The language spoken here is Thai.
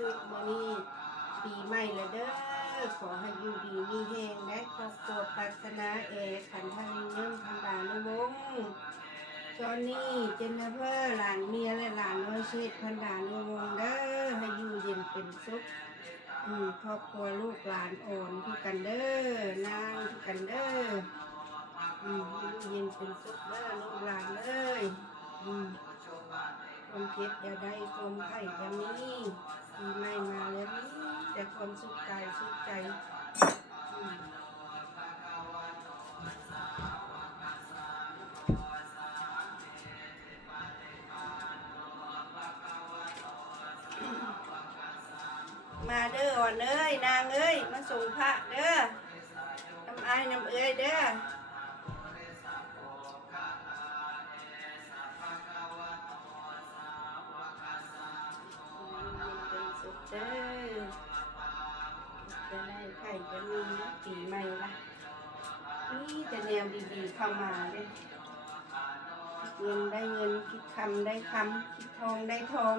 คือมื้อนี้ปีใหม่แล้วเด้อขอให้อยู่ดีมีแฮงและครอบครัวปรารถนาขันธ์พาริเงินพันดานุวงศ์จอนนี่เจนนิเฟอร์หลานเมียและหลานน้อยเชษพันดานุวงศ์เด้อให้อยู่เย็นเป็นสุขครอบครัวลูกหลานอ่อนทุกกันเด้อนางทุกกันเด้ออยู่เย็นเป็นสุขเด้อลูกหลานเอ้ยความเจ็บอย่าได้ความไข้อย่ามีปีใหม่มาแล้วนี่แต่ความสุขกายสุขใจมาเด้ออ่อนเอ้ยนางเอ้ยมาส่งพระเด้อน้ำอายน้ำเอ้ยเด้อเป็นสุขเด้อจะได้ไข่จะมีนะปีใหม่ละนี่จะแนวดีๆเข้ามาเด้เงินได้เงินคิดคำได้คำคิดทองได้ทอง